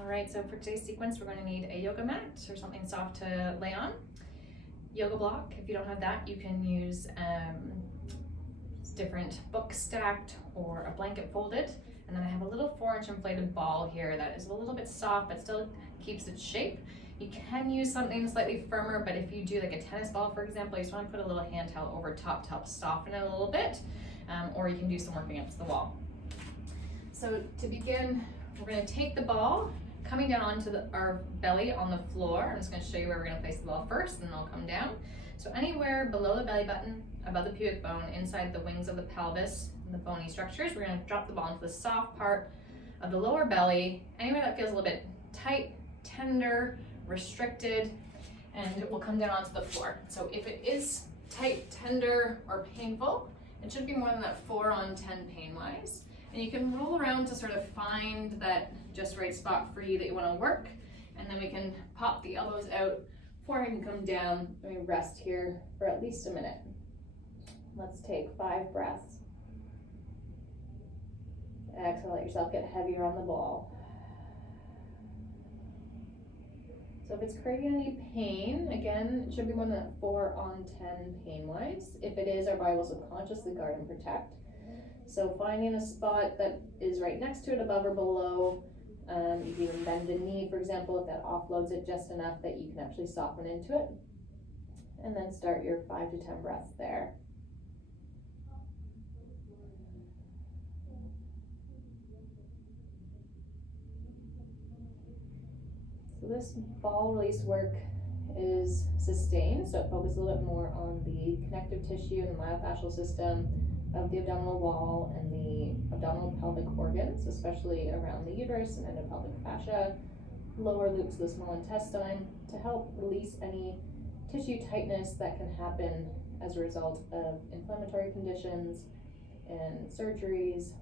All right, so for today's sequence, we're going to need a yoga mat or something soft to lay on. Yoga block, if you don't have that, you can use different books stacked or a blanket folded. And then I have a little 4-inch inflated ball here that is a little bit soft, but still keeps its shape. You can use something slightly firmer, but if you do like a tennis ball, for example, you just want to put a little hand towel over top to help soften it a little bit, or you can do some work against the wall. So to begin, we're going to take the ball, coming down onto our belly on the floor. I'm just going to show you where we're going to place the ball first, and then I'll come down. So anywhere below the belly button, above the pubic bone, inside the wings of the pelvis, and the bony structures, we're going to drop the ball into the soft part of the lower belly, anywhere that feels a little bit tight, tender, restricted, and it will come down onto the floor. So if it is tight, tender, or painful, it should be more than that 4 on 10 pain-wise. And you can roll around to sort of find that just right spot for you that you want to work. And then we can pop the elbows out, forehead can come down, and we rest here for at least a minute. Let's take 5 breaths. Exhale, let yourself get heavier on the ball. So if it's creating any pain, again, it should be more than that 4 on 10 pain-wise. If it is, our body will subconsciously guard and protect. So finding a spot that is right next to it, above or below. You can even bend the knee, for example, if that offloads it just enough that you can actually soften into it. And then start your 5 to 10 breaths there. So this ball release work is sustained, so it focuses a little bit more on the connective tissue and the myofascial system of the abdominal wall and the abdominal pelvic organs, especially around the uterus and endopelvic fascia, lower loops of the small intestine, to help release any tissue tightness that can happen as a result of inflammatory conditions and surgeries,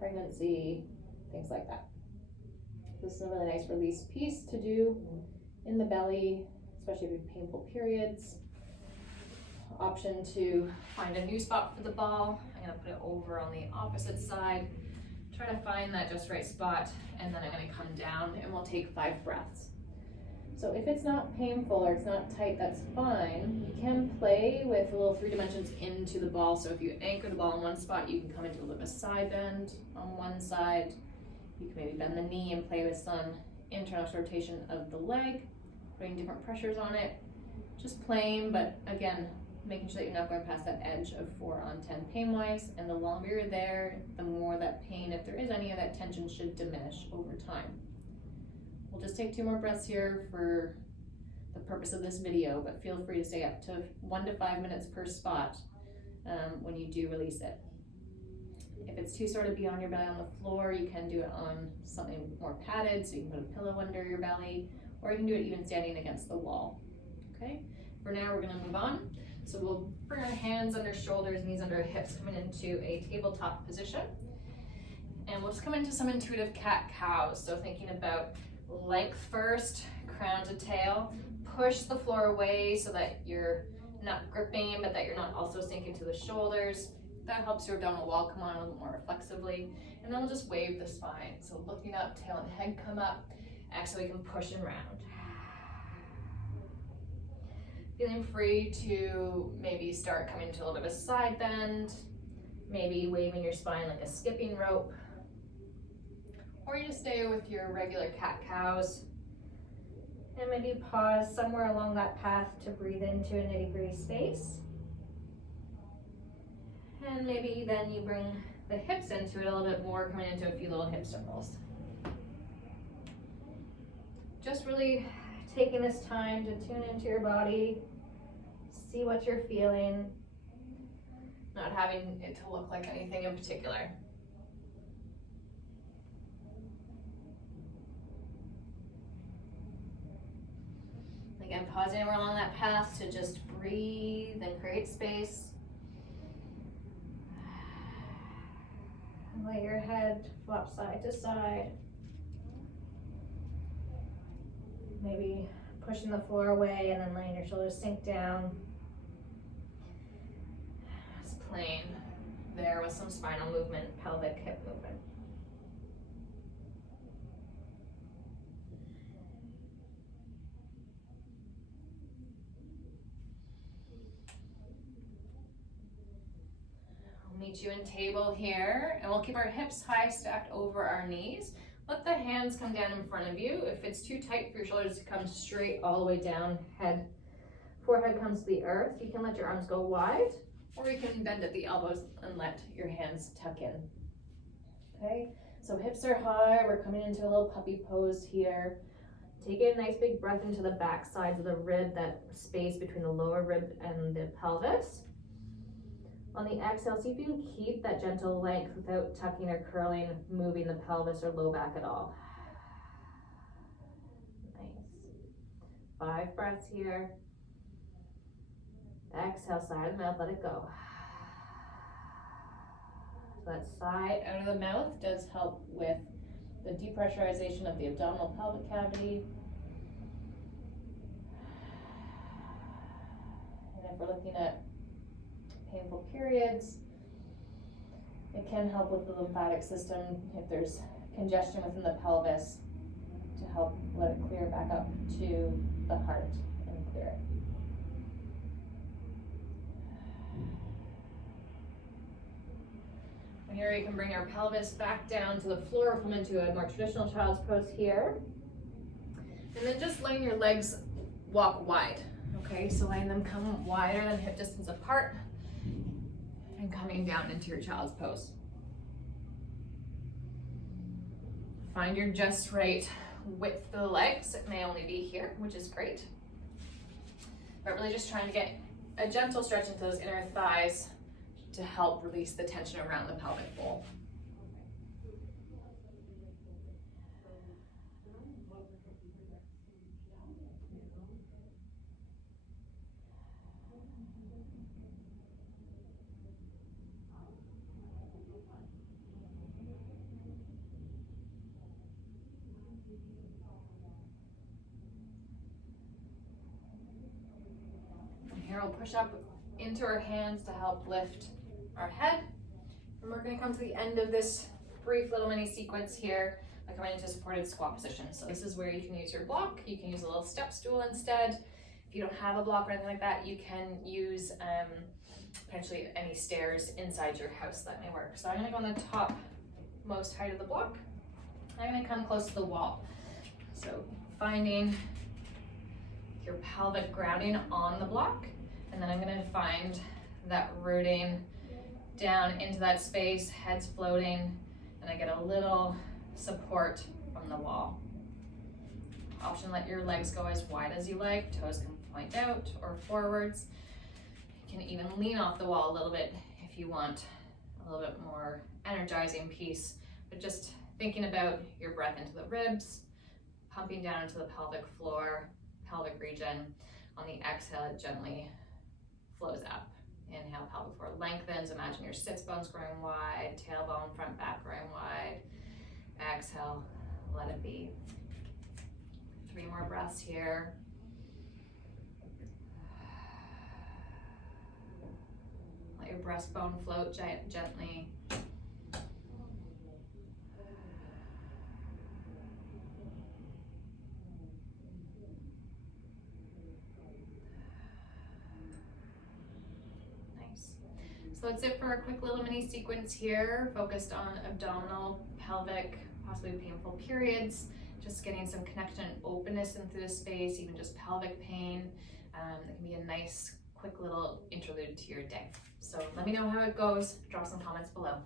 pregnancy, things like that. This is a really nice release piece to do in the belly, especially if you have painful periods. Option to find a new spot for the ball. I'm going to put it over on the opposite side. Try to find that just right spot, and then I'm going to come down and we'll take 5 breaths. So if it's not painful or it's not tight, that's fine. You can play with a little 3 dimensions into the ball. So if you anchor the ball in one spot, you can come into a little bit of a side bend on one side. You can maybe bend the knee and play with some internal rotation of the leg, putting different pressures on it. Just playing, but again, making sure that you're not going past that edge of 4 on 10 pain-wise, and the longer you're there, the more that pain, if there is any of that tension, should diminish over time. We'll just take 2 more breaths here for the purpose of this video, but feel free to stay up to 1 to 5 minutes per spot when you do release it. If it's too sore to be on your belly on the floor, you can do it on something more padded, so you can put a pillow under your belly, or you can do it even standing against the wall. Okay, for now we're going to move on. So we'll bring our hands under shoulders, knees under hips, coming into a tabletop position. And we'll just come into some intuitive cat-cows. So thinking about length first, crown to tail. Push the floor away so that you're not gripping, but that you're not also sinking to the shoulders. That helps your abdominal wall come on a little more reflexively. And then we'll just wave the spine. So looking up, tail and head come up. Exhale, we can push and round. Feeling free to maybe start coming to a little bit of a side bend, maybe waving your spine like a skipping rope, or you just stay with your regular cat-cows, and maybe pause somewhere along that path to breathe into a nitty-gritty space. And maybe then you bring the hips into it a little bit more, coming into a few little hip circles. Just really taking this time to tune into your body, see what you're feeling, not having it to look like anything in particular. Again, pausing anywhere along that path to just breathe and create space. Let your head flop side to side. Maybe pushing the floor away and then letting your shoulders sink down. Just playing there with some spinal movement, pelvic hip movement. meet you in table here, and we'll keep our hips high stacked over our knees. Let the hands come down in front of you. If it's too tight for your shoulders to come straight all the way down, forehead comes to the earth, you can let your arms go wide, or you can bend at the elbows and let your hands tuck in. Okay, so hips are high, we're coming into a little puppy pose here. Take a nice big breath into the back sides of the rib, that space between the lower rib and the pelvis. On the exhale, see if you can keep that gentle length without tucking or curling, moving the pelvis or low back at all. Nice. 5 breaths here. Exhale, side of the mouth, let it go. So that side out of the mouth does help with the depressurization of the abdominal pelvic cavity. And if we're looking at painful periods, it can help with the lymphatic system if there's congestion within the pelvis, to help let it clear back up to the heart and clear it. When you're ready, you can bring our pelvis back down to the floor, come into a more traditional child's pose here. And then just letting your legs walk wide. Okay, so letting them come wider than hip distance apart and coming down into your child's pose. Find your just right width for the legs. It may only be here, which is great. But really just trying to get a gentle stretch into those inner thighs to help release the tension around the pelvic bowl. And here we'll push up into our hands to help lift our head. And we're going to come to the end of this brief little mini sequence here by coming into supported squat position. So this is where you can use your block. You can use a little step stool instead. If you don't have a block or anything like that, you can use potentially any stairs inside your house. That may work. So I'm going to go on the top most height of the block. I'm going to come close to the wall. So finding your pelvic grounding on the block, and then I'm going to find that rooting down into that space, head's floating, and I get a little support from the wall. Option, let your legs go as wide as you like, toes can point out or forwards. You can even lean off the wall a little bit if you want a little bit more energizing piece, but just thinking about your breath into the ribs, pumping down into the pelvic floor, pelvic region. On the exhale, it gently flows up. Inhale, pelvic floor lengthens. Imagine your sits bones growing wide, tailbone, front back growing wide. Exhale, let it be. 3 more breaths here. Let your breastbone float gently. So that's it for a quick little mini sequence here, focused on abdominal, pelvic, possibly painful periods, just getting some connection and openness in through the space, even just pelvic pain. It can be a nice, quick little interlude to your day. So let me know how it goes. Drop some comments below.